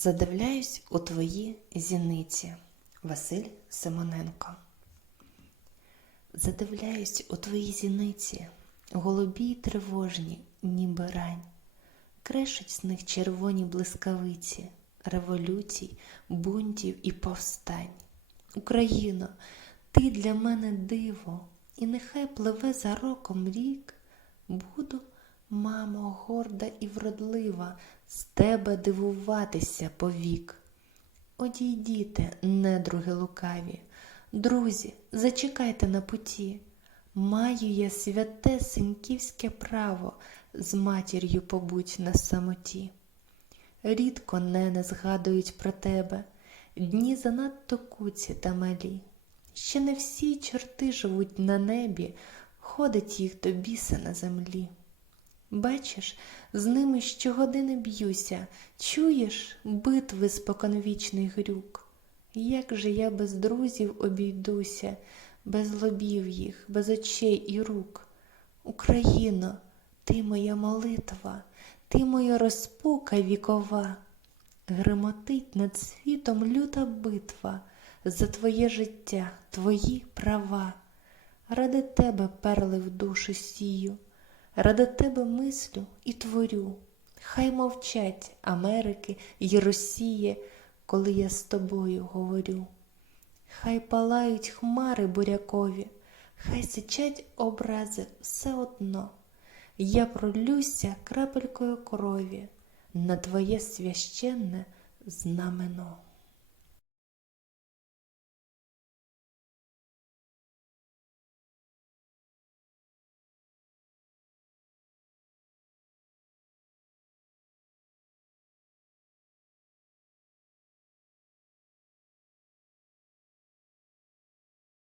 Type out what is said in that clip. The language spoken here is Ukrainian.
Задивляюсь у твої зіниці. Василь Симоненко. Задивляюсь у твої зіниці, голубі й тривожні, ніби рань. Крешуть з них червоні блискавиці, революцій, бунтів і повстань. Україно, ти для мене диво, і нехай пливе за роком рік. Буду, мамо, горда і вродлива, з тебе дивуватися повік. Одійдіте, недруги лукаві, друзі, зачекайте на путі. Маю я святе синьківське право з матір'ю побуть на самоті. Рідко не згадують про тебе, дні занадто куці та малі. Ще не всі чорти живуть на небі, ходить їх до біса на землі. Бачиш, з ними щогодини б'юся, чуєш битви споконвічний грюк. Як же я без друзів обійдуся, без лобів їх, без очей і рук. Україно, ти моя молитва, ти моя розпука вікова. Гремотить над світом люта битва за твоє життя, твої права. Ради тебе перли в душу сію, ради тебе мислю і творю. Хай мовчать Америки й Росії, коли я з тобою говорю. Хай палають хмари бурякові, хай сичать образи все одно. Я пролюся крапелькою крові на твоє священне знамено.